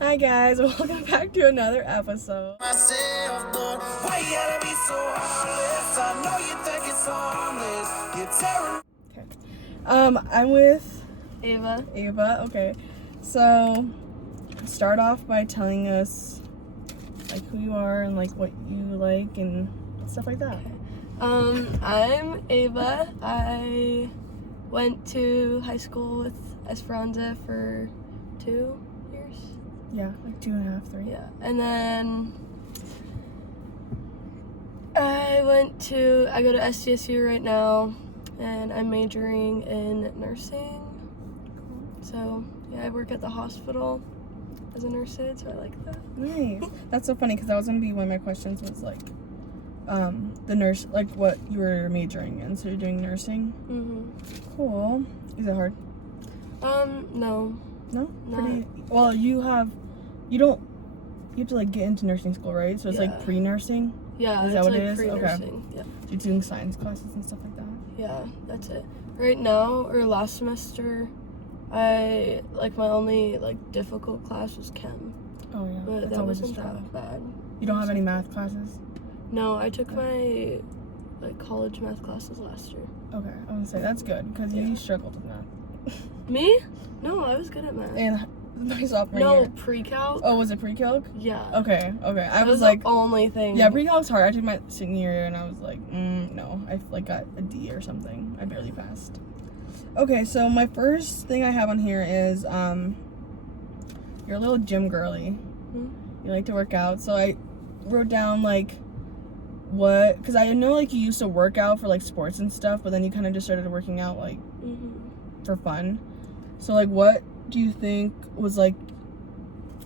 Hi guys, welcome back to another episode. Myself, Lord, why you gotta be so heartless? I know you think it's harmless. You're tearing. Okay. I'm with Ava. Okay. So, start off by telling us like who you are and like what you like and stuff like that. I'm Ava. I went to high school with Esperanza for 2 years. Yeah, like 2.5, 3. Yeah, and then I go to SDSU right now, and I'm majoring in nursing. So yeah, I work at the hospital as a nurse aide, so I like that. Nice. That's so funny because that was gonna be one of my questions was like, the nurse, like what you were majoring in. So you're doing nursing. Mhm. Cool. Is it hard? No. No. Not. Pretty. Well, you have to like get into nursing school, right? So it's Yeah. like pre-nursing. Yeah, Is it's that what like it is? pre-nursing. Yeah. You're doing science classes and stuff like that. Yeah, that's it. Right now, or last semester, my only difficult class was chem, Oh yeah. but That's that always a wasn't struggle. that bad. You don't have any math classes? No, I took my college math classes last year. Okay, I was gonna say that's good because Yeah. you struggled with math. Me? No, I was good at math. And my sophomore No, year. pre-calc. Oh, was it pre-calc? Yeah. Okay. I That was was like, the only thing. yeah, pre-calc's hard. I took my senior year and I was like, no. I got a D or something. I barely passed. Okay, so my first thing I have on here is you're a little gym girly. Hmm? You like to work out. So I wrote down what, because I know you used to work out for sports and stuff, but then you kind of just started working out Mhm. for fun. So what do you think was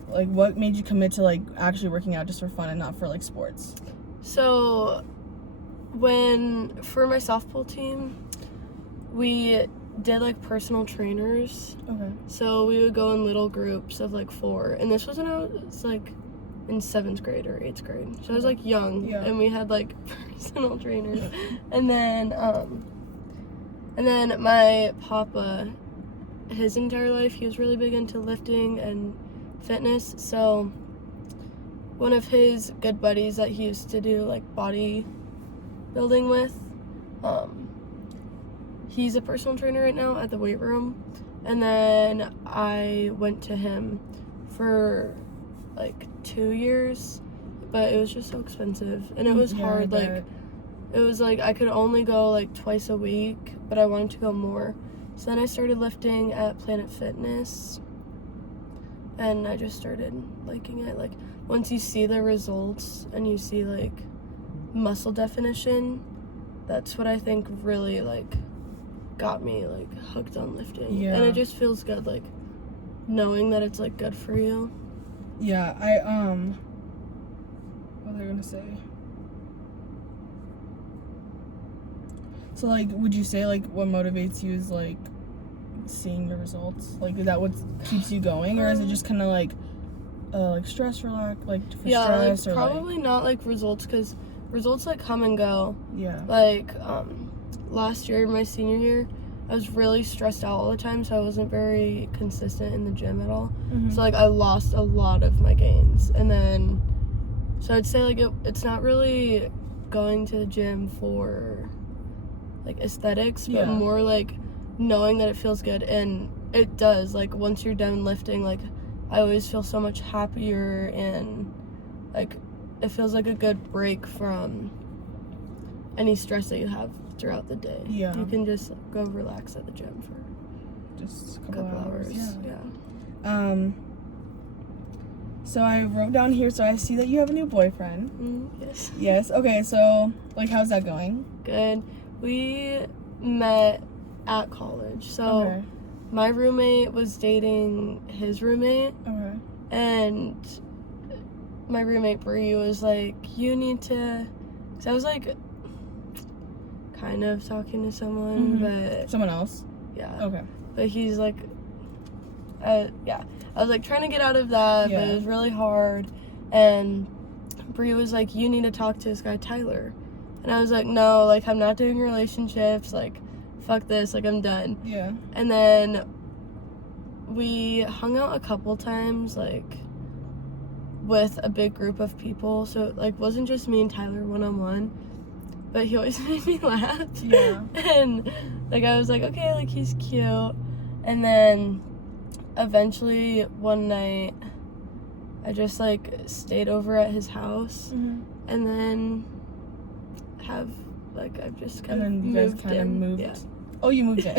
what made you commit to actually working out just for fun and not for sports? So, for my softball team, we did personal trainers. Okay. So we would go in little groups of 4, and this was when I was in 7th grade or 8th grade. So I was young, Yeah. and we had personal trainers. and then my papa, his entire life, he was really big into lifting and fitness. So one of his good buddies that he used to do body building with, he's a personal trainer right now at the weight room. And then I went to him for 2 years, but it was just so expensive and it was hard. It was I could only go twice a week, but I wanted to go more. So then I started lifting at Planet Fitness, and I just started liking it. Once you see the results and you see muscle definition, that's what I think really got me hooked on lifting. Yeah. And it just feels good knowing that it's good for you. Yeah, what was I gonna say? So would you say what motivates you is seeing the results? Is that what keeps you going, or is it just kind of stress relax, for stress, or probably not results, because results come and go. Yeah. Last year, my senior year, I was really stressed out all the time, so I wasn't very consistent in the gym at all. Mm-hmm. So I lost a lot of my gains, and then so I'd say it's not really going to the gym for aesthetics, but more knowing that it feels good, and it does. Once you're done lifting, I always feel so much happier, and it feels like a good break from any stress that you have throughout the day. Yeah. You can just go relax at the gym for just a couple hours. Yeah. So I wrote down here, so I see that you have a new boyfriend. Yes. Yes. Okay, so how's that going? Good. We met at college. So Okay. my roommate was dating his roommate, Okay. and my roommate Bree was you need to, because I was kind of talking to someone, but Someone else? yeah. Okay. But he's yeah. I was trying to get out of that, but Yeah. it was really hard. And Bree was you need to talk to this guy Tyler. And I was no, I'm not doing relationships, fuck this, I'm done. Yeah. And then we hung out a couple times, with a big group of people, so it like wasn't just me and Tyler one-on-one, but he always made me laugh. Yeah. And like I was like, okay, like he's cute. And then eventually one night I just like stayed over at his house, and then I've just kind of moved. And then you guys kind of moved. Yeah. Oh, you moved in.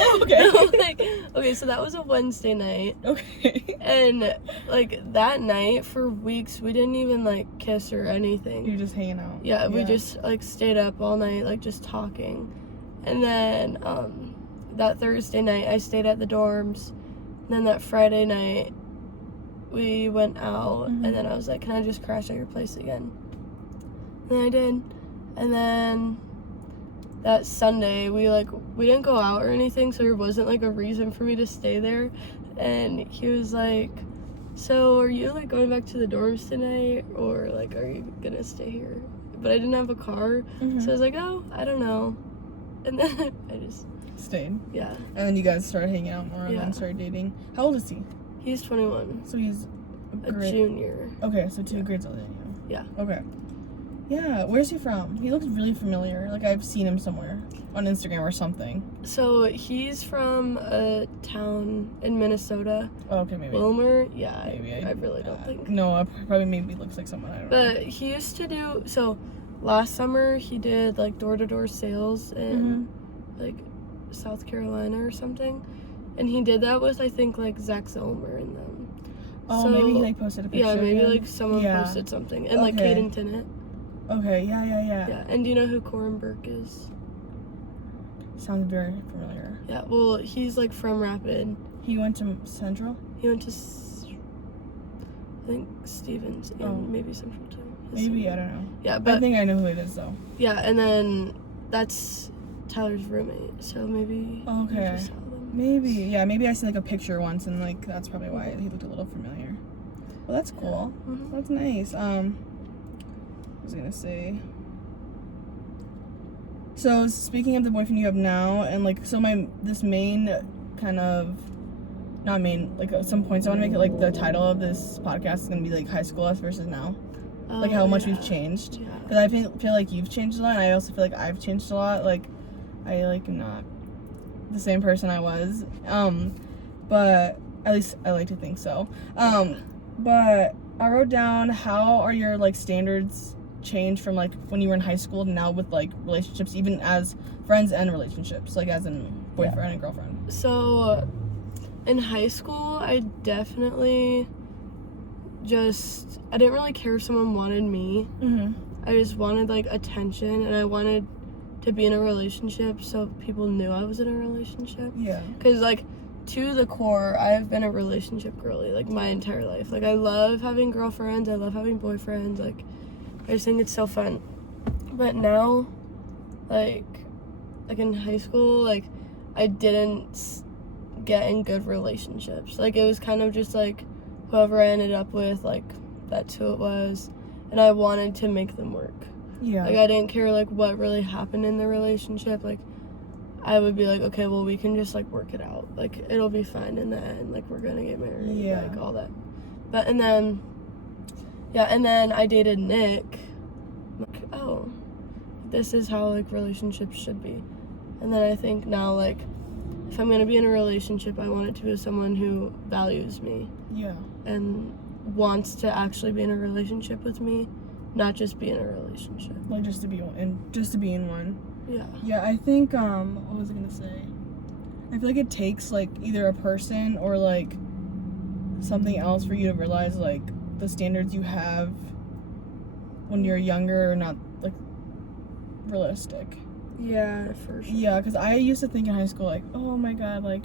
Oh, okay. No, okay, so that was a Wednesday night. Okay. And like that night for weeks we didn't even like kiss or anything. You're just hanging out. Yeah, we just like stayed up all night like just talking. And then that Thursday night I stayed at the dorms. And then that Friday night we went out, and then I was like, can I just crash at your place again? And I did. And then that Sunday we didn't go out or anything, so there wasn't like a reason for me to stay there. And he was like, so are you like going back to the dorms tonight, or like are you gonna stay here? But I didn't have a car, so I was like, oh, I don't know. And then I just stayed. Yeah. And then you guys started hanging out more and then started dating. How old is he? He's 21. So he's a junior. Okay, so 2 grades older than you. Yeah. Okay. Yeah, where's he from? He looks really familiar. Like I've seen him somewhere on Instagram or something. So he's from a town in Minnesota. Oh, okay, maybe. Wilmer? Yeah, Maybe I really don't think. No, it probably maybe looks like someone I don't know. But he used to do, so last summer he did like door-to-door sales in like South Carolina or something. And he did that with, I think, like Zach Zillmer and them. Oh, so, maybe he like posted a picture. Yeah, maybe again? like someone posted something. And like Caden Tennant. Okay, yeah. Yeah, and do you know who Corin Burke is? Sounds very familiar. Yeah, well, he's like from Rapid. He went to Central? He went to, I think, Stevens and maybe Central too. Maybe, I don't know. Yeah, but I think I know who it is though. Yeah, and then that's Tyler's roommate, so maybe. Okay. Maybe, yeah, maybe I see like a picture once and like that's probably why he looked a little familiar. Well, that's cool. That's nice. I was gonna say. So speaking of the boyfriend you have now, and like, so this main kind of, not main, like at some points I want to make it like the title of this podcast is gonna be like high school us versus now, like how much we've changed. Because I feel like you've changed a lot, and I also feel like I've changed a lot. Like I like am not the same person I was, but at least I like to think so. But I wrote down, how are your like standards changed from like when you were in high school to now with like relationships, even as friends and relationships, like as in boyfriend and girlfriend? So in high school I definitely I didn't really care if someone wanted me. I just wanted like attention, and I wanted to be in a relationship so people knew I was in a relationship. Yeah. Because like to the core, I've been a relationship girly like my entire life. Like I love having girlfriends, I love having boyfriends, like I just think it's so fun. But now, like in high school, like I didn't get in good relationships. Like it was kind of just like whoever I ended up with, like that's who it was, and I wanted to make them work. Yeah. Like I didn't care like what really happened in the relationship. Like I would be like, okay, well we can just like work it out. Like it'll be fine in the end. Like we're gonna get married. Yeah. Like all that. But and then I dated Nick. I'm like, oh, this is how like relationships should be. And then I think now like if I'm gonna be in a relationship, I want it to be with someone who values me. Yeah. And wants to actually be in a relationship with me, not just be in a relationship. Like just to be in one. Yeah. Yeah, I think what was I gonna say? I feel like it takes like either a person or like something else for you to realize like the standards you have when you're younger are not like realistic. Yeah, for sure. Yeah, because I used to think in high school like, oh my god, like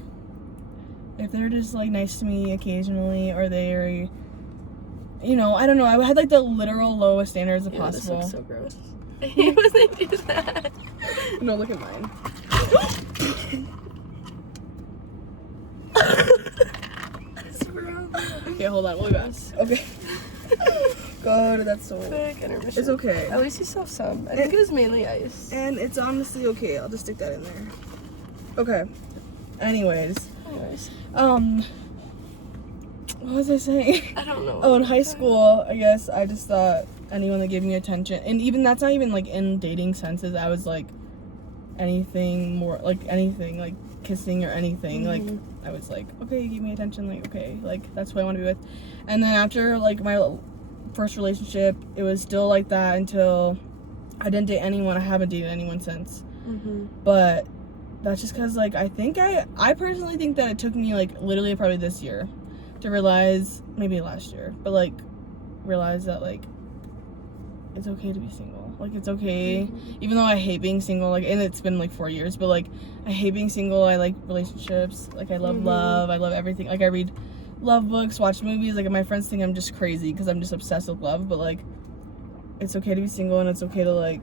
if they're just like nice to me occasionally, or they're, you know, I don't know, I had like the literal lowest standards possible. This looks so gross. He wasn't do that. No, look at mine. Okay, hold on, we'll be back. Okay. God, that's so... Quick intermission. It's okay. At least you still have some. I think it was mainly ice. And it's honestly okay. I'll just stick that in there. Okay. Anyways. What was I saying? I don't know. Oh, in high school, I guess I just thought anyone that gave me attention, and even that's not even like in dating senses. I was like anything more, like anything, like kissing or anything. Like I was like, okay, you give me attention, like okay, like that's who I want to be with. And then after like my first relationship, it was still like that until I didn't date anyone. I haven't dated anyone since. But that's just because like I think I personally think that it took me like literally probably this year to realize, maybe last year, but like realize that like it's okay to be single. Like it's okay, even though I hate being single, like, and it's been like 4 years, but like I hate being single. I like relationships, like I love love, I love everything. Like I read love books, watch movies. Like my friends think I'm just crazy because I'm just obsessed with love, but like it's okay to be single, and it's okay to like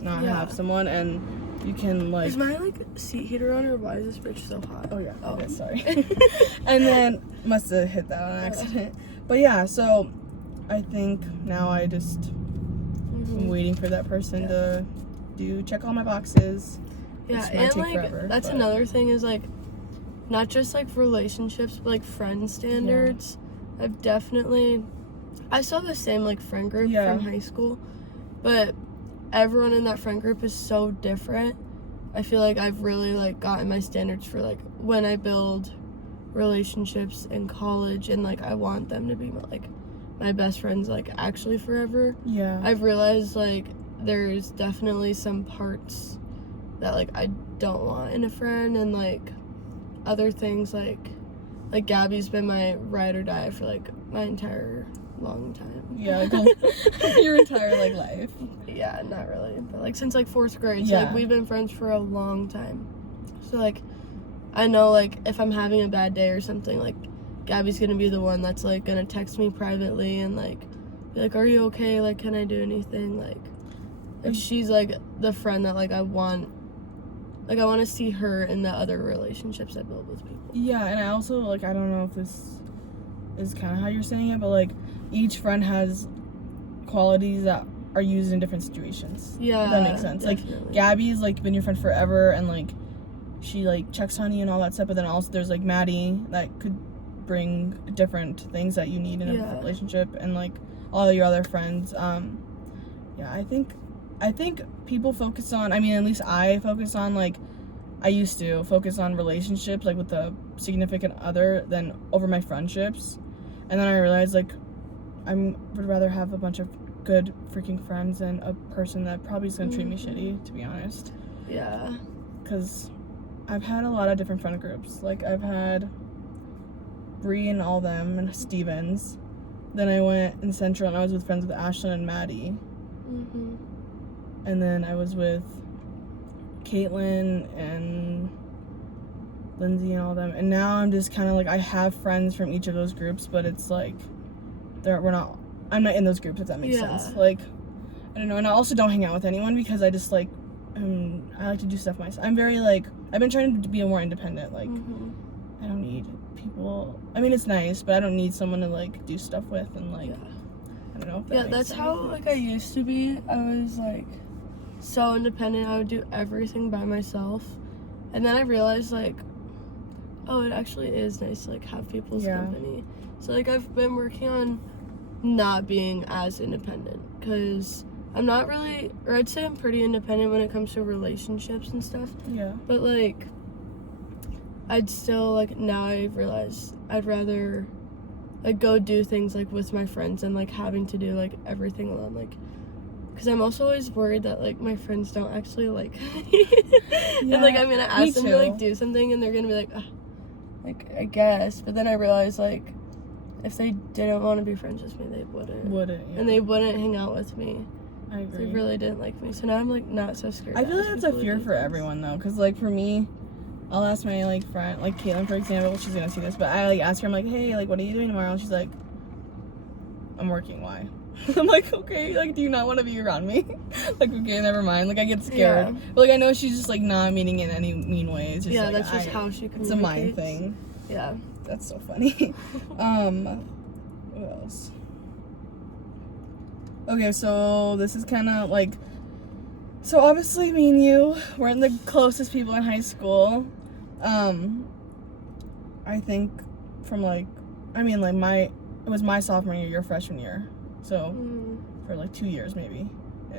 not have someone, and you can like. Is my like seat heater on, or why is this bitch so hot? Oh yeah. Oh, okay, sorry. And then must have hit that on accident. But yeah, so I think now I just am waiting for that person to check all my boxes. Yeah, Which might and take like forever, that's but- another thing is like not just like relationships, but like friend standards. I saw the same like friend group from high school, but everyone in that friend group is so different. I feel like I've really like gotten my standards for like when I build relationships in college, and like I want them to be like my best friends like actually forever. Yeah. I've realized like there's definitely some parts that like I don't want in a friend, and like other things like Gabby's been my ride or die for like my entire long time. Yeah, like, your entire like life. Yeah, not really, but like since like 4th grade. So like we've been friends for a long time. So like I know like if I'm having a bad day or something, like Gabby's gonna be the one that's like gonna text me privately and like be like, are you okay? Like, can I do anything? Like she's like the friend that like I want to see her in the other relationships I build with people. Yeah, and I also like, I don't know if this is kind of how you're saying it, but like each friend has qualities that are used in different situations. Yeah, if that makes sense. definitely. Like Gabby's like been your friend forever, and like she like checks on you and all that stuff. But then also there's like Maddie that could bring different things that you need in a relationship, and like all your other friends. Yeah, I think people focus on, I mean, at least I focus on, like, I used to focus on relationships, like, with a significant other than over my friendships. And then I realized, like, I would rather have a bunch of good freaking friends than a person that probably is going to treat me shitty, to be honest. Yeah. Because I've had a lot of different friend groups. Like, I've had Bree and all them, and Stevens. Then I went in Central, and I was with friends with Ashlyn and Maddie. And then I was with Caitlin and Lindsay and all them. And now I'm just kind of like, I have friends from each of those groups, but it's like, I'm not in those groups, if that makes sense. Like, I don't know. And I also don't hang out with anyone because I just like, I like to do stuff myself. I'm very like, I've been trying to be more independent. Like, I don't need people. I mean, it's nice, but I don't need someone to like do stuff with, and like, I don't know if that makes that's sense. how like I used to be. I was like so independent. I would do everything by myself, and then I realized like, oh, it actually is nice to like have people's company. So like I've been working on not being as independent, because I'm not really, or I'd say I'm pretty independent when it comes to relationships and stuff. Yeah. But like I'd still like, now I've realized I'd rather like go do things like with my friends and like having to do like everything alone, like, because I'm also always worried that like my friends don't actually like me. And like I'm gonna ask them to like do something and they're gonna be like, like, I guess, but then I realized like if they didn't want to be friends with me, they wouldn't, and they wouldn't hang out with me. I agree. They really didn't like me, so now I'm like not so scared. I feel like that's a fear for everyone though, because like for me, I'll ask my like friend, like Caitlin for example, she's gonna see this, but I like ask her, I'm like, hey, like what are you doing tomorrow? And she's like, I'm working. Why? I'm like, okay, like do you not want to be around me? Like, okay, never mind. Like I get scared, but like I know she's just like not meaning it in any mean way. It's just, like, that's just how she communicates. It's a mind thing. Yeah, that's so funny. What else? Okay, so this is kind of like, so obviously me and you weren't the closest people in high school. I think from like, I mean, like it was my sophomore year, your freshman year, so for like 2 years maybe,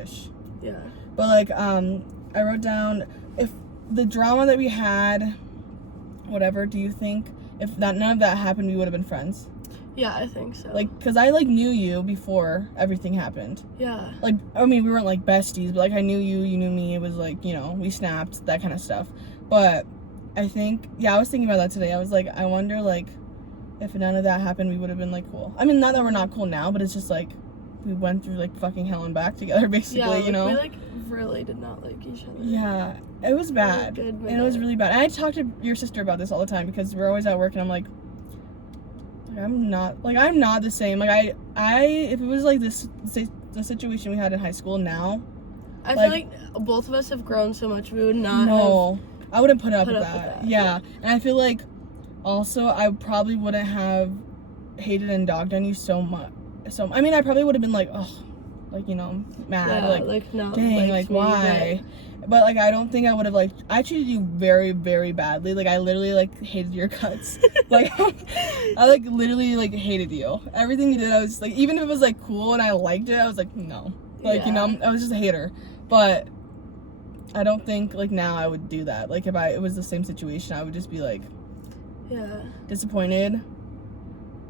ish. Yeah. But like, I wrote down, if the drama that we had, whatever, do you think if none of that happened, we would have been friends? Yeah, I think so. Like, because I like knew you before everything happened. Yeah. Like, I mean, we weren't like besties, but like I knew you, you knew me. It was like, you know, we snapped, that kind of stuff. But I think, yeah, I was thinking about that today. I was like, I wonder like if none of that happened, we would have been like cool. I mean, not that we're not cool now, but it's just like we went through like fucking hell and back together, basically. Yeah, like, you know. We like really did not like each other. Yeah, it was bad, and it was really bad. And I talk to your sister about this all the time because we're always at work, and I'm like I'm not the same. Like I if it was like the situation we had in high school now, I feel like both of us have grown so much. We would not. No, I wouldn't put up with that. Yeah, and I feel like also I probably wouldn't have hated and dogged on you so much. So I mean, I probably would have been like, oh, like, you know, mad, like no, dang, like why? But like I don't think I would have like I treated you very, very badly. Like I literally like hated your guts. Like I like literally like hated you. Everything you did, I was just, like, even if it was like cool and I liked it, I was like no. Like you know, I was just a hater. But I don't think like now I would do that. Like if it was the same situation, I would just be like disappointed.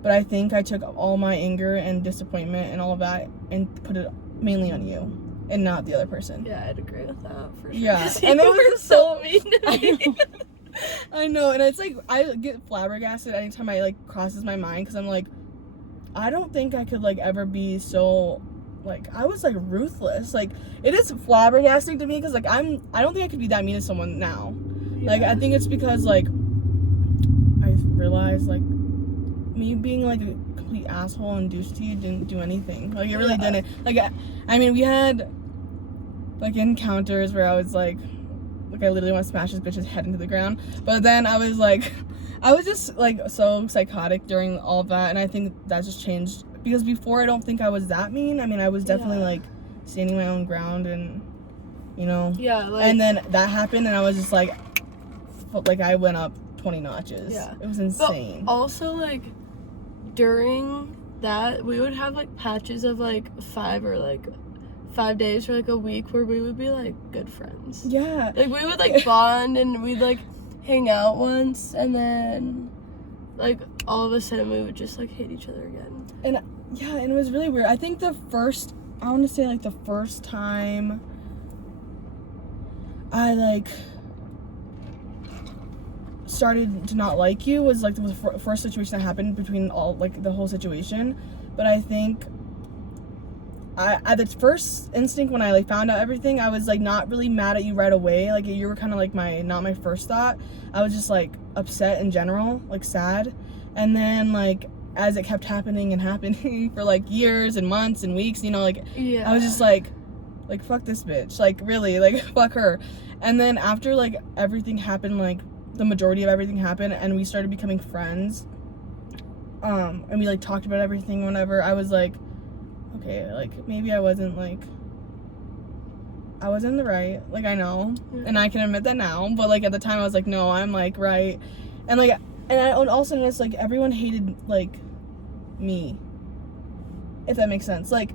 But I think I took all my anger and disappointment and all of that and put it mainly on you and not the other person. Yeah, I'd agree with that for sure. Yeah, and it was so mean to me. I know, and it's like I get flabbergasted anytime I like crosses my mind because I'm like, I don't think I could like ever be so like I was like ruthless. Like it is flabbergasting to me because like I don't think I could be that mean to someone now. Yeah. Like I think it's because like I realized like me being like a complete asshole and douche to you didn't do anything. Like it really didn't. Like I mean we had like encounters where I was like I literally want to smash this bitch's head into the ground. But then I was just like so psychotic during all of that, and I think that just changed because before I don't think I was that mean. I mean I was definitely like standing my own ground and you know. Yeah. Like, and then that happened and I was just like I went up 20 notches. Yeah. It was insane. But also like during that we would have like patches of like 5 days or like a week where we would be like good friends. Yeah. Like we would like bond and we'd like hang out once and then like all of a sudden we would just like hate each other again. And yeah, and it was really weird. I think I want to say like the first time I like started to not like you was like the first situation that happened between all like the whole situation. But I think at the first instinct when I like found out everything, I was like not really mad at you right away. Like you were kind of like not my first thought. I was just like upset in general, like sad. And then like as it kept happening and happening for like years and months and weeks, you know, like I was just like fuck this bitch, like really, like fuck her. And then after like everything happened, like the majority of everything happened and we started becoming friends, and we like talked about everything whenever, I was like, okay, like maybe I wasn't in the right, like I know, and I can admit that now, but like at the time I was like, no, I'm like right. And like, and I also noticed like everyone hated like me, if that makes sense, like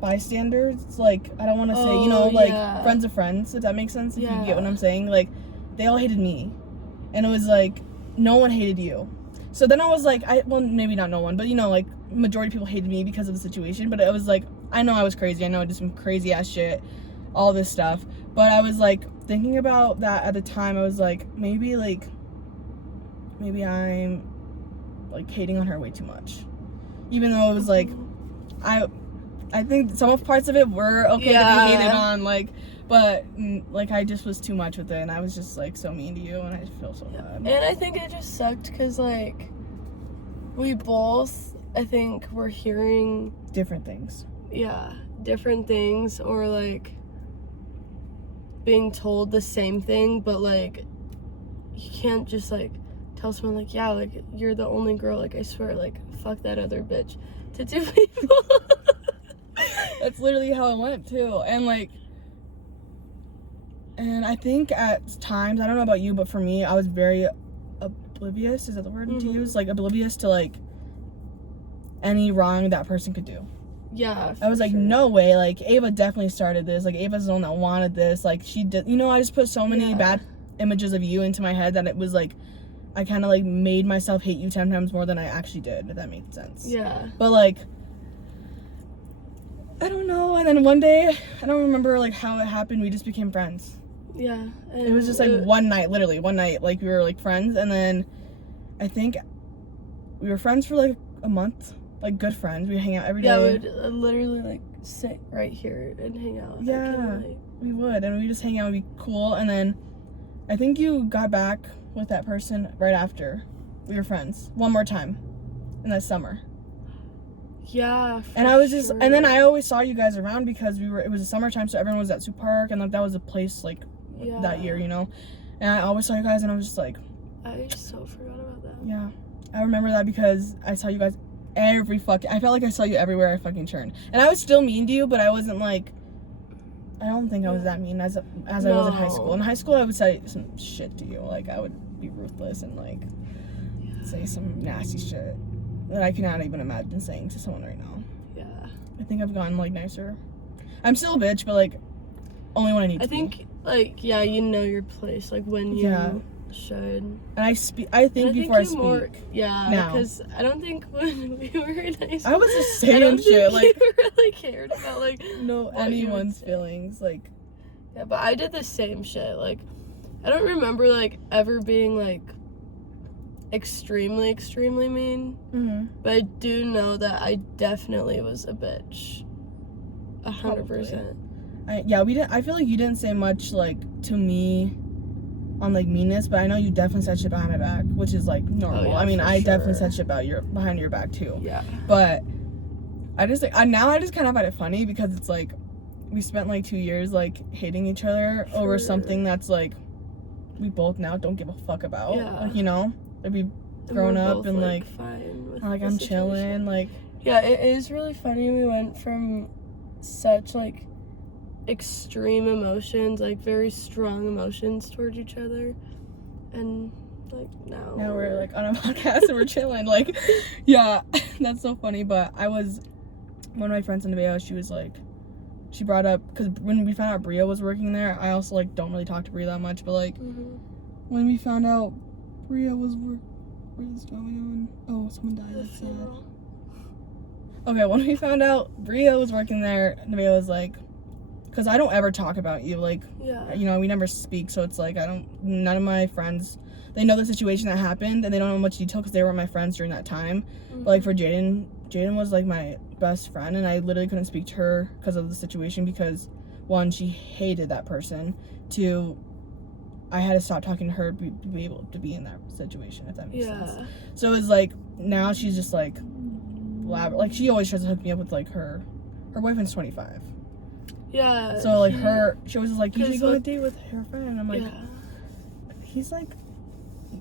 bystanders, like I don't want to say, you know, like friends of friends, if that makes sense, if you get what I'm saying, like they all hated me, and it was like no one hated you. So then I was like, well, maybe not no one, but you know, like majority of people hated me because of the situation. But it was like, I know I was crazy. I know I did some crazy ass shit, all this stuff. But I was like thinking about that at the time. I was like, maybe I'm like hating on her way too much, even though it was like, I think some of parts of it were okay to be hated on, like. But like I just was too much with it, and I was just like so mean to you, and I feel so bad. And I think it just sucked because like we both, I think, were hearing different things. Yeah, different things, or like being told the same thing, but like you can't just like tell someone like, yeah, like you're the only girl, like I swear, like fuck that other bitch to two people. That's literally how it went too, and like. And I think at times, I don't know about you, but for me, I was very oblivious, is that the word to use? Like, oblivious to, like, any wrong that person could do. Yeah, I was like, sure. no way, like, Ava definitely started this, like, Ava's the one that wanted this, like, she did, you know, I just put so many bad images of you into my head that it was, like, I kind of, like, made myself hate you 10 times more than I actually did, if that made sense. Yeah. But, like, I don't know, and then one day, I don't remember, like, how it happened, we just became friends. Yeah. It was just, like, one night, literally, one night, like, we were, like, friends, and then I think we were friends for, like, a month, like, good friends. We hang out every day. Yeah, we would literally, like, sit right here and hang out. Yeah, we would, and we just hang out and be cool, and then I think you got back with that person right after we were friends, one more time, in that summer. Yeah, and I was just, and then I always saw you guys around because it was the summertime, so everyone was at Zoo Park, and, like, that was a place, like, that year, you know, and I always saw you guys, and I was just like, I so forgot about that. Yeah, I remember that because I saw you guys I felt like I saw you everywhere I fucking turned, and I was still mean to you, but I wasn't, like, I don't think I was that mean as I was in high school. In high school, I would say some shit to you, like, I would be ruthless and, like, say some nasty shit that I cannot even imagine saying to someone right now. Yeah. I think I've gotten, like, nicer. I'm still a bitch, but, like, only when I need to. I think, like, yeah, you know your place, like, when you should. And I think before I speak. Yeah, because I don't think when we were in high school, I was just saying shit, like, you really cared about, like, anyone's feelings, like. Yeah, but I did the same shit, like, I don't remember, like, ever being, like, extremely mean, but I do know that I definitely was a bitch, 100%. I feel like you didn't say much, like, to me on, like, meanness, but I know you definitely said shit behind my back, which is, like, normal. I mean, I definitely said shit behind your back too. Yeah. But I just, like, now I just kind of find it funny because it's like we spent, like, 2 years, like, hating each other over something that's, like, we both now don't give a fuck about. Yeah. Like, you know, like, we've grown up both, and, like, fine with like, the I'm situation. chilling, like. Yeah, it is really funny. We went from such, like, extreme emotions, like, very strong emotions towards each other, and, like, now We're, like, on a podcast and we're chilling, like, yeah. That's so funny. But one of my friends in Nevaeh, she was like, she brought up, because when we found out Bria was working there, I also, like, don't really talk to Bria that much, but, like, when we found out Bria was what is going on? Oh, someone died. That's sad. Okay, when we found out Bria was working there, Nevaeh was like, because I don't ever talk about you, like, you know, we never speak, so it's like, none of my friends, they know the situation that happened, and they don't know much detail because they weren't my friends during that time. But, like, for Jaden was, like, my best friend, and I literally couldn't speak to her because of the situation, because, one, she hated that person, two, I had to stop talking to her to be able to be in that situation, if that makes sense. So it's like, now she's just, like, like, she always tries to hook me up with, like, her boyfriend's 25. Yeah. So, like, she was just like, you should go on a date with her friend. And I'm like, he's, like,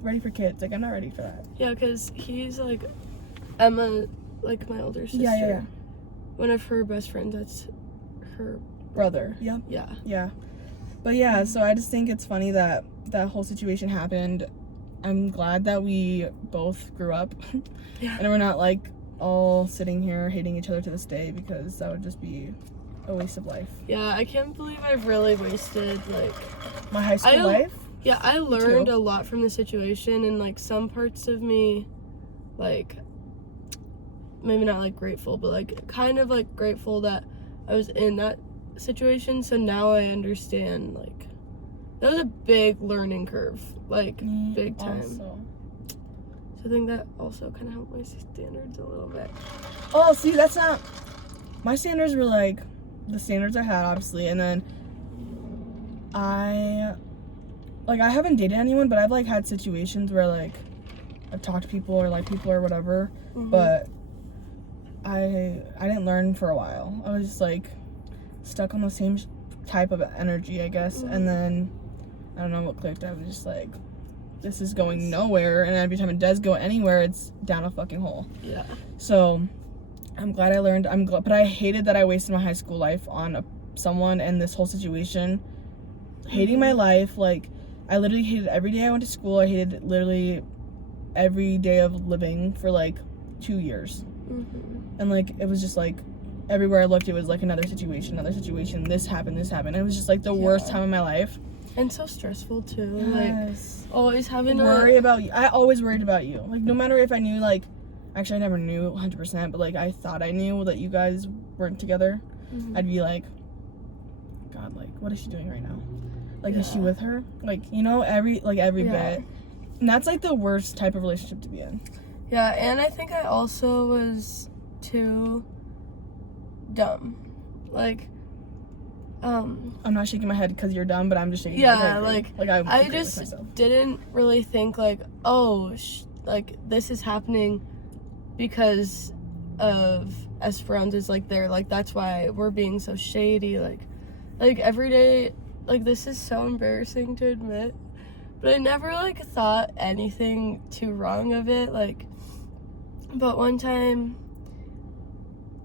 ready for kids. Like, I'm not ready for that. Yeah, because he's, like, Emma, like, my older sister. Yeah. One of her best friends, that's her brother. Yeah. Yeah. But, yeah, so I just think it's funny that that whole situation happened. I'm glad that we both grew up. Yeah. And we're not, like, all sitting here hating each other to this day, because that would just be a waste of life. Yeah, I can't believe I've really wasted, like, my high school life. Yeah, I learned a lot from the situation, and, like, some parts of me, like, maybe not, like, grateful, but, like, kind of, like, grateful that I was in that situation. So now I understand, like, that was a big learning curve, like, big time. Also. So I think that also kind of helped my standards a little bit. Oh, see, that's not, my standards were, like, the standards I had, obviously, and then I haven't dated anyone, but I've, like, had situations where, like, I've talked to people or, like, people or whatever, but I didn't learn for a while. I was just, like, stuck on the same type of energy, I guess, and then, I don't know what clicked. I was just, like, this is going nowhere, and every time it does go anywhere, it's down a fucking hole. Yeah. So, I'm glad I learned. But I hated that I wasted my high school life on someone and this whole situation. Hating my life, like, I literally hated every day I went to school. I hated literally every day of living for like 2 years. And like it was just like everywhere I looked it was like another situation, this happened. It was just like the worst time of my life. And so stressful too. Yes. Like always having to worry about you. I always worried about you. Like no matter if I knew, like, actually I never knew 100%, but like I thought I knew that you guys weren't together. I'd be like, God, like what is she doing right now? Like is she with her? Like, you know, every bit. And that's like the worst type of relationship to be in. Yeah, and I think I also was too dumb. Like, I'm not shaking my head because you're dumb, but I'm just shaking. Yeah, I just didn't really think like, oh, like this is happening because of Esperanza's like there. Like that's why we're being so shady. Like every day. Like this is so embarrassing to admit, but I never like thought anything too wrong of it. Like, but one time,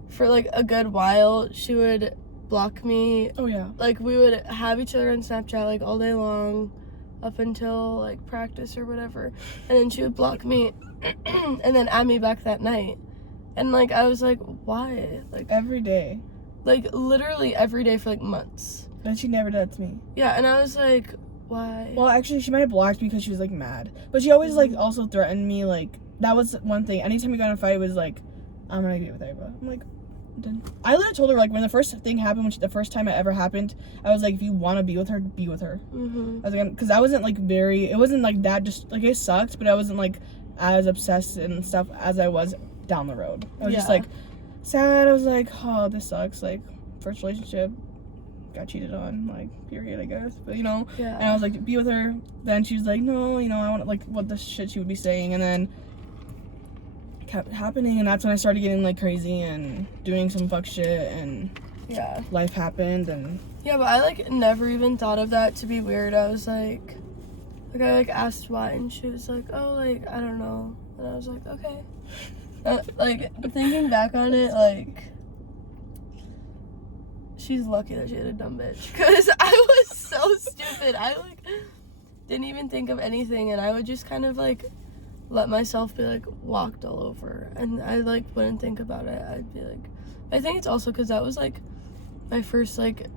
for like a good while, she would block me. Oh yeah. Like we would have each other on Snapchat like all day long, up until like practice or whatever, and then she would block me, and then add me back that night, and like I was like, why? Like every day. Like literally every day for like months. And she never did that to me. Yeah, and I was like, why? Well, actually, she might have blocked me because she was, like, mad. But she always, like, also threatened me, like, that was one thing. Anytime we got in a fight, it was, like, I'm gonna get with Ava. I'm like, done. I literally told her, like, when the first thing happened, the first time it ever happened, I was like, if you want to be with her, be with her. I was like, because I wasn't, like, it wasn't, like, that just, like, it sucked, but I wasn't, like, as obsessed and stuff as I was down the road. I was just, like, sad. I was like, oh, this sucks. Like, first relationship. Got cheated on, like, period, I guess. But, you know, and I was like, be with her. Then she was like, no, you know, I want, like, what the shit she would be saying. And then it kept happening, and that's when I started getting, like, crazy and doing some fuck shit, and life happened, and yeah, but I like never even thought of that to be weird. I was like I like asked why, and she was like, oh, like I don't know, and I was like, okay. Like thinking back on it, like she's lucky that she had a dumb bitch, because I was so stupid. I like didn't even think of anything, and I would just kind of like let myself be like walked all over, and I like wouldn't think about it. I'd be like, I think it's also because that was like my first like,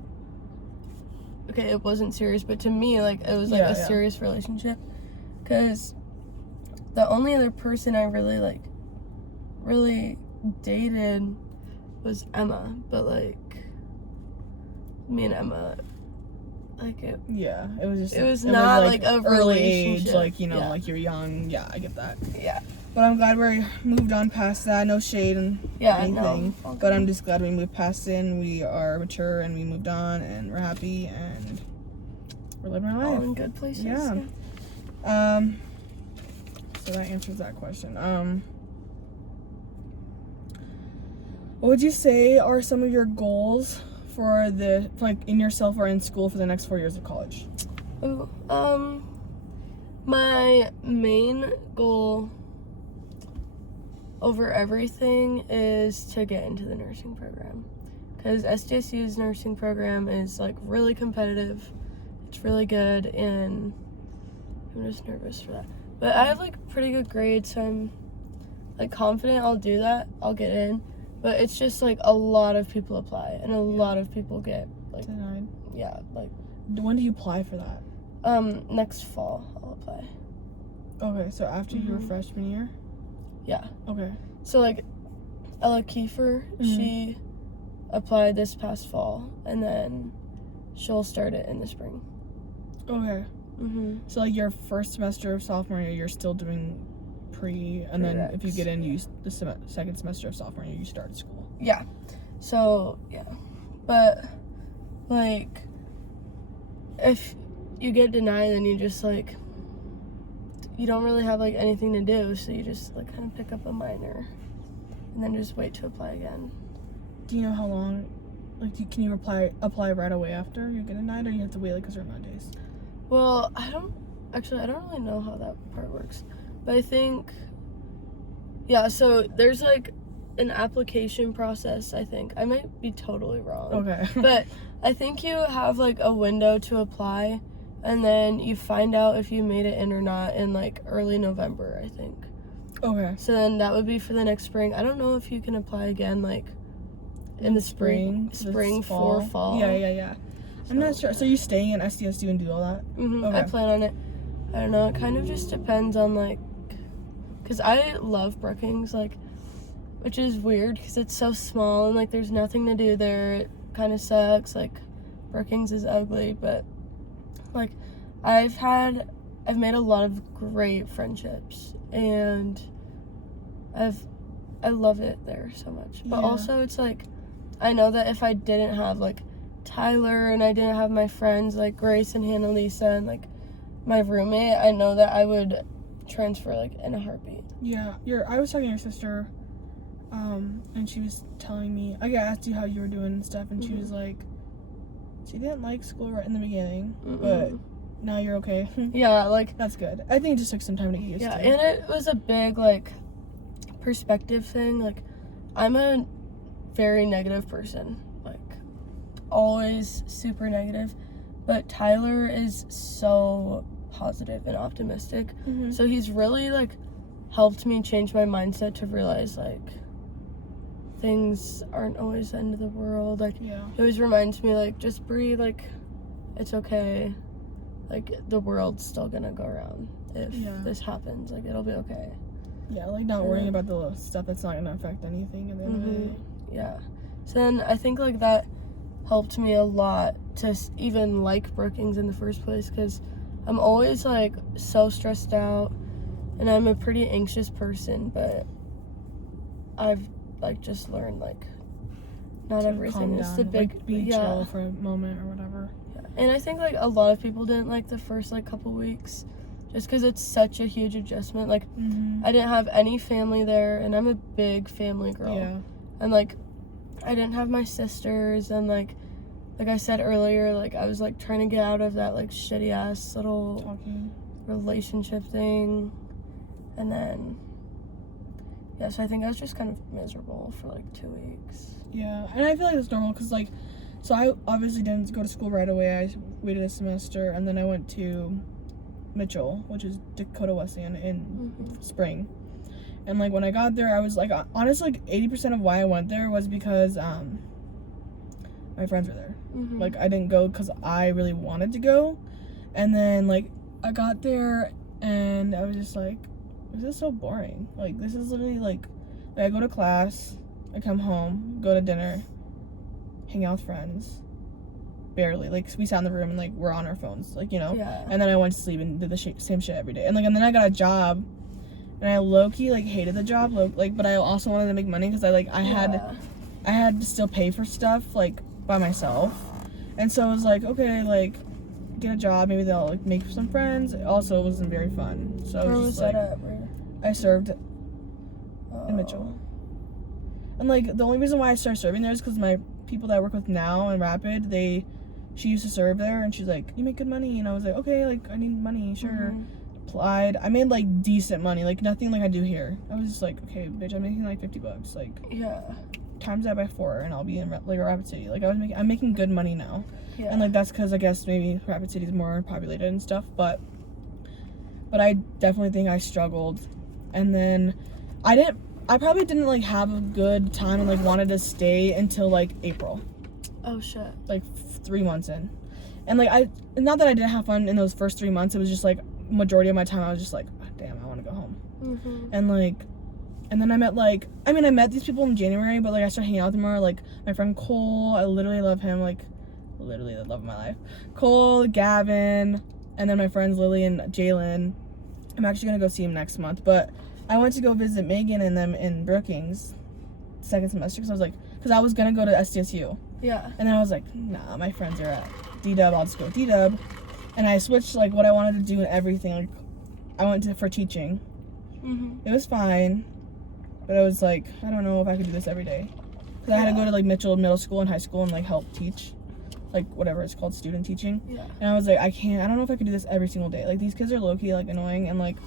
okay, it wasn't serious, but to me like it was like a serious relationship, because the only other person I really dated was Emma, but like me and Emma, like it was not like a early age, relationship. like, you know, like you're young. I get that. But I'm glad we moved on past that. No shade and anything. No. But I'm just glad we moved past it, and we are mature, and we moved on, and we're happy, and we're living our life. All in good places. So that answers that question. What would you say are some of your goals for in yourself or in school for the next 4 years of college? My main goal over everything is to get into the nursing program, because SDSU's nursing program is like really competitive. It's really good, and I'm just nervous for that. But I have like pretty good grades, so I'm like confident I'll do that. I'll get in. But it's just like a lot of people apply, and a lot of people get like denied. Yeah, like when do you apply for that? Next fall I'll apply. Okay, so after your freshman year? Yeah. Okay. So like Ella Kiefer, she applied this past fall, and then she'll start it in the spring. Okay. So like your first semester of sophomore year, you're still doing pre, and then if you get in, the second semester of sophomore year, you start school. Yeah. So yeah, but like if you get denied, then you just like you don't really have like anything to do, so you just like kind of pick up a minor, and then just wait to apply again. Do you know how long? Like, can you apply right away after you get denied, or you have to wait like a certain amount of days? Well, I don't really know how that part works. But I think, so there's like an application process, I think. I might be totally wrong. Okay. But I think you have like a window to apply, and then you find out if you made it in or not in like early November, I think. Okay. So then that would be for the next spring. I don't know if you can apply again like in the spring for fall. Yeah. I'm not sure. So you staying in SDSU and do all that? Okay. I plan on it. I don't know. It kind of just depends on like, cause I love Brookings, like, which is weird because it's so small and like there's nothing to do there. It kind of sucks. Like, Brookings is ugly, but like I've made a lot of great friendships and I love it there so much. But also it's like I know that if I didn't have like Tyler and I didn't have my friends like Grace and Hannah Lisa and like my roommate, I know that I would transfer like in a heartbeat. Yeah, I was talking to your sister, and she was telling me, I asked you how you were doing and stuff, and she was like, she didn't like school right in the beginning, but now you're okay. Yeah, like that's good. I think it just took some time to get used to. Yeah, and it was a big like perspective thing. Like, I'm a very negative person, like always super negative, but Tyler is so positive and optimistic. So he's really like helped me change my mindset to realize like things aren't always the end of the world. Like, he always reminds me like, just breathe, like it's okay, like the world's still gonna go around if this happens, like it'll be okay. Yeah, like not worrying about the little stuff that's not gonna affect anything at the end of the day. Yeah. So then I think like that helped me a lot to even like Brookings in the first place, because I'm always like so stressed out and I'm a pretty anxious person, but I've like just learned like not everything is the big like, be chill for a moment or whatever. And I think like a lot of people didn't like the first like couple weeks just because it's such a huge adjustment. Like I didn't have any family there and I'm a big family girl. And like I didn't have my sisters, and like I said earlier, like I was like trying to get out of that like shitty ass little relationship thing, and then so I think I was just kind of miserable for like 2 weeks. Yeah, and I feel like that's normal because like, so I obviously didn't go to school right away. I waited a semester and then I went to Mitchell, which is Dakota Wesleyan, in spring. And like when I got there, I was like, honestly, like 80% of why I went there was because my friends were there. Like I didn't go because I really wanted to go, and then like I got there and I was just like, this is so boring. Like this is literally like I go to class, I come home, go to dinner, hang out with friends, barely, like we sat in the room and like we're on our phones, like, you know. And then I went to sleep and did the same shit every day, and then I got a job. And I low-key, like, hated the job, like, but I also wanted to make money because I had to still pay for stuff, like, by myself. And so I was like, okay, like, get a job, maybe they'll, like, make some friends. It also wasn't very fun. So Where I was was just, that like, at? Where? I served in Mitchell. And, like, the only reason why I started serving there is because my people that I work with now in Rapid, she used to serve there, and she's like, you make good money. And I was like, okay, like, I need money, sure. Applied. I made like decent money, like nothing like I do here. I was just like, okay, bitch, I'm making like $50, like times that by 4 and I'll be in like a Rapid City. Like I'm making good money now, and like that's because I guess maybe Rapid City is more populated and stuff, but I definitely think I struggled. And then I probably didn't like have a good time and like wanted to stay until like April. Oh shit. Like 3 months in, and like not that I didn't have fun in those first 3 months. It was just like majority of my time I was just like, oh, damn, I want to go home. And like, and then I met these people in January, but like I started hanging out with them more. Like my friend Cole, I literally love him, like literally the love of my life. Cole, Gavin, and then my friends Lily and Jalen. I'm actually gonna go see him next month, but I went to go visit Megan and them in Brookings second semester because I was gonna go to SDSU. And then I was like, nah, my friends are at D-Dub, I'll just go D-Dub. And I switched like what I wanted to do and everything. Like I went for teaching. It was fine, but I was like, I don't know if I could do this every day. Cause I had to go to like Mitchell middle school and high school and like help teach, like whatever it's called, student teaching. And I was like, I don't know if I could do this every single day. Like these kids are low key like annoying and like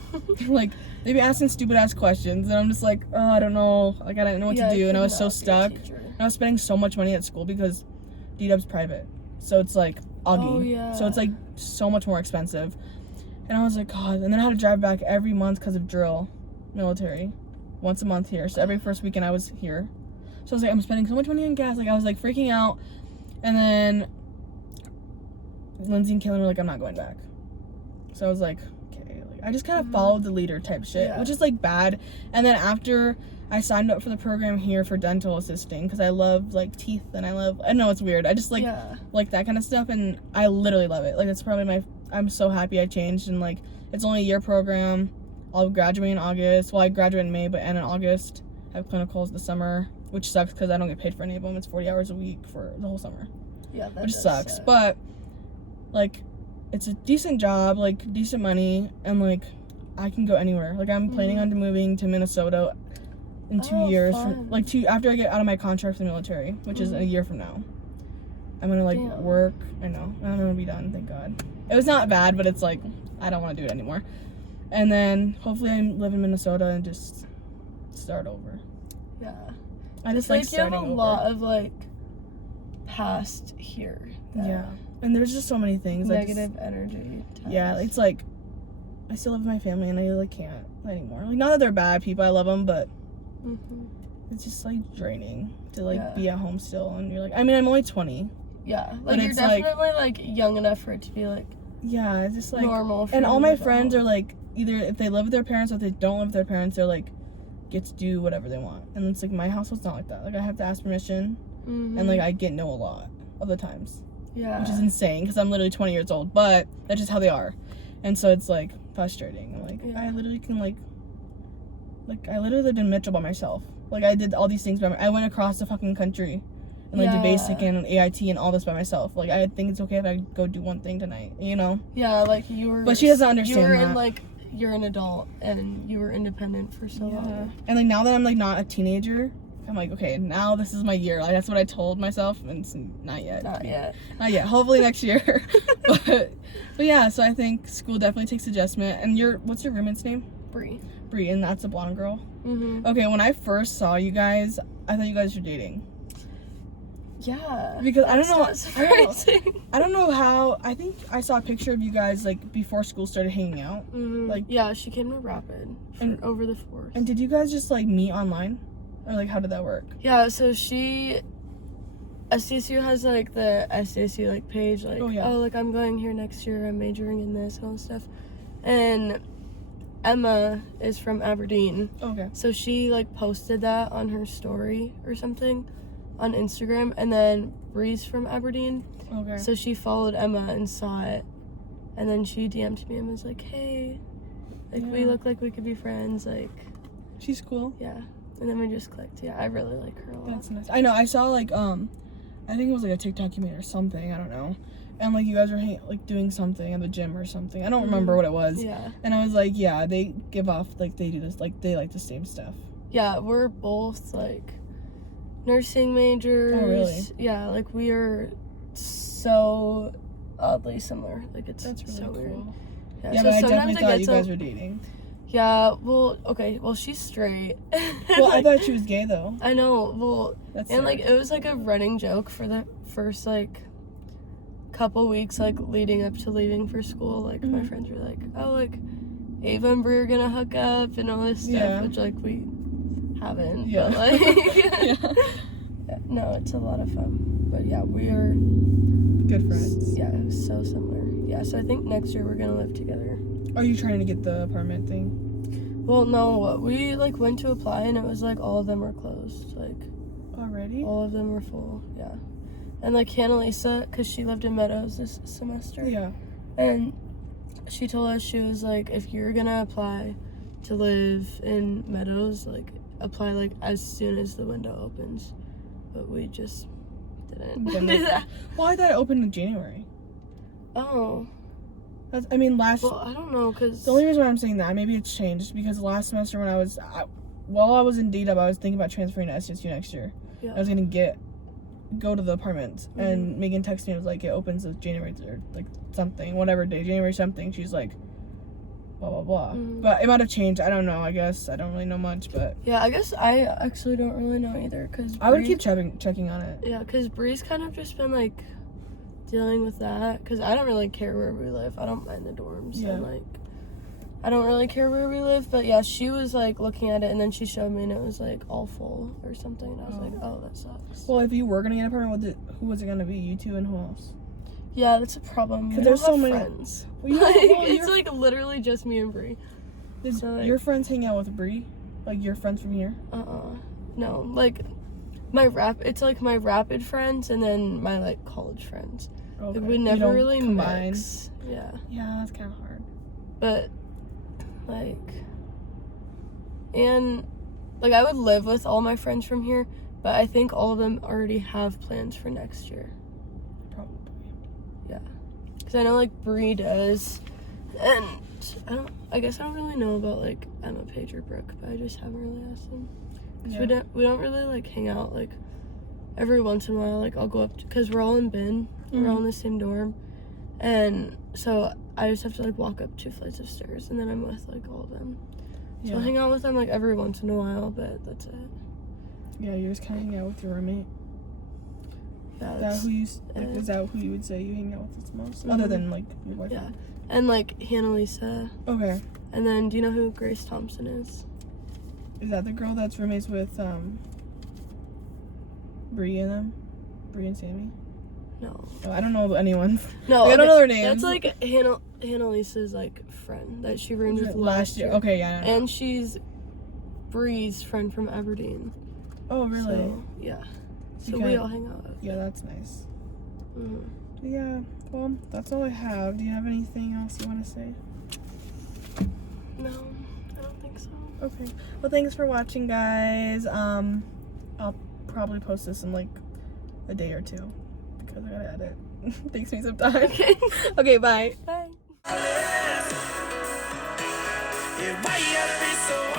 like they be asking stupid ass questions and I'm just like, oh, I don't know. Like I didn't know what to do and I was so stuck. And I was spending so much money at school because D-Dub's private, so it's like Augie. Oh, yeah. So it's like so much more expensive. And I was like, God. And then I had to drive back every month because of drill, military, once a month here. So every first weekend I was here. So I was like, I'm spending so much money on gas. Like I was like freaking out. And then Lindsay and Kaylin were like, I'm not going back. So I was like, okay. Like, I just kind of followed the leader type shit, which is like bad. And then after I signed up for the program here for dental assisting because I love like teeth and I know it's weird. I just like that kind of stuff and I literally love it. Like it's probably I'm so happy I changed and like it's only a year program. I'll graduate in August. Well, I graduate in May, but end in August. I have clinicals this summer, which sucks because I don't get paid for any of them. It's 40 hours a week for the whole summer. Yeah, that which sucks. But like it's a decent job, like decent money, and like I can go anywhere. Like I'm planning on moving to Minnesota in 2 years after I get out of my contract in the military, which is a year from now. I'm gonna like work. I know I'm gonna be done, thank God. It was not bad, but it's like I don't want to do it anymore. And then hopefully I live in Minnesota and just start over. Yeah, I just like you have starting a over. lot of like past here. Yeah, and there's just so many things. Negative energy. Yeah, it's like I still live with my family and I like can't anymore. Like not that they're bad people, I love them, but it's just like draining to like be at home still. And you're like, I mean, I'm only 20. Yeah, like you're definitely like young enough for it to be like it's just like normal. And all my friends are like either if they live with their parents or if they don't live with their parents, they're like get to do whatever they want. And it's like my household's not like that. Like I have to ask permission, and like I get no a lot of the times. Yeah, which is insane because I'm literally 20 years old, but that's just how they are. And so it's like frustrating. I'm like I literally can like I literally lived in Mitchell by myself. Like I did all these things I went across the fucking country and like did basic and AIT and all this by myself. Like I think it's okay if I go do one thing tonight, you know? Yeah, like you were. But she doesn't understand you were that. In like you're an adult and you were independent for so long. And like now that I'm like not a teenager, I'm like, okay, now this is my year. Like that's what I told myself, and it's not yet. Not yet. Hopefully next year. but yeah, so I think school definitely takes adjustment. And what's your roommate's name? Bree, and that's a blonde girl. Okay, when I first saw you guys, I thought you guys were dating. Yeah. Because I don't know how. I think I saw a picture of you guys like before school started hanging out. Like yeah, she came to Rapid over the 4th. And did you guys just like meet online, or like how did that work? Yeah, so SDSU has like the SDSU like page like like I'm going here next year. I'm majoring in this and all this stuff, and Emma is from Aberdeen. Okay. So she like posted that on her story or something on Instagram, and then Bree's from Aberdeen. Okay. So she followed Emma and saw it, and then she DM'd me and was like, "Hey, like we look like we could be friends." Like, she's cool. Yeah. And then we just clicked. Yeah, I really like her a lot. That's nice. I know. I saw like I think it was like a TikTok you made or something. I don't know. And like you guys were like doing something at the gym or something. I don't remember what it was. Yeah. And I was like, yeah, they give off like they do this like they like the same stuff. Yeah, we're both like nursing majors. Oh really? Yeah, like we are so oddly similar. Like it's really so cool. Weird. Yeah, so but I definitely thought you guys were dating. Yeah, well, okay, well, she's straight. Well, I thought she was gay, though. I know, well, that's and, like, it was, like, a running joke for the first, like, couple weeks, like, leading up to leaving for school. Like, my friends were like, oh, like, Ava and Brie are gonna hook up and all this stuff, which, like, we haven't. Yeah. But, like, no, it's a lot of fun. But, yeah, we are good friends. Yeah, so similar. Yeah, so I think next year we're gonna live together. Are you trying to get the apartment thing? Well, no. We, like, went to apply, and it was, like, all of them were closed. Like... Already? All of them were full, yeah. And, like, Hannah-Lisa, because she lived in Meadows this semester. Yeah. And she told us, she was, like, if you're gonna apply to live in Meadows, like, apply, like, as soon as the window opens. But we just didn't do that. Well, I thought it opened in January. Oh. I mean, well, I don't know, because... The only reason why I'm saying that, maybe it's changed, because last semester when while I was in D-Dub, I was thinking about transferring to SDSU next year. Yeah. I was going to go to the apartment, and Megan texted me, it was like, it opens January 3rd, like, something, whatever day, January something. She's like, blah, blah, blah. But it might have changed, I don't know, I guess. I don't really know much, but... Yeah, I guess I actually don't really know either, because I would keep checking on it. Yeah, because Bree's kind of just been, like, dealing with that, because I don't really care where we live. I don't mind the dorms. Yeah. And, like, I don't really care where we live. But, yeah, she was, like, looking at it, and then she showed me, and it was, like, all full or something. And I was like, oh, that sucks. Well, if you were gonna get an apartment, who was it gonna be? You two and who else? Yeah, that's a problem. We there's don't have so many- friends. Well, you Like, well, it's, like, literally just me and Brie. Did So, like- your friends hang out with Brie? Like, your friends from here? No, like, it's, like, my rapid friends and then my, like, college friends. Okay. Like, we You never don't really combine. mix. Yeah. Yeah, that's kind of hard. But, like, and, like, I would live with all my friends from here, but I think all of them already have plans for next year. Probably. Yeah. Because I know, like, Bree does, and I guess I don't really know about, like, Emma, Paige, or Brooke, but I just haven't really asked them. Because Yeah. we don't really, like, hang out, like, every once in a while, like, I'll go up, because we're all in bin, we're all in the same dorm, and so I just have to, like, walk up 2 flights of stairs, and then I'm with, like, all of them. So Yeah. I'll hang out with them, like, every once in a while, but that's it. Yeah, you're just kind of hanging out with your roommate. Yeah, Is that that's- who you is that who you would say you hang out with the most, other than like your boyfriend? Yeah. And, like, Hannah Lisa, Okay. and then, do you know who Grace Thompson is? Is that the girl that's roommates with Bree and them? Bree and Sammy? No. Oh, I don't know anyone. No, Like, I don't know their names. That's, like, Hannah Lisa's, like, friend that she roomed with Last year. Okay, yeah. I know. And she's Bree's friend from Aberdeen. Oh, really? So, yeah. So we all hang out. Yeah, that's nice. Mm-hmm. Yeah. Well, that's all I have. Do you have anything else you want to say? No, I don't think so. Okay. Well, thanks for watching, guys. I'll probably post this in like a day or two because I gotta edit. Takes me some time. Okay. Okay, bye. Bye. Yeah, why you gotta be so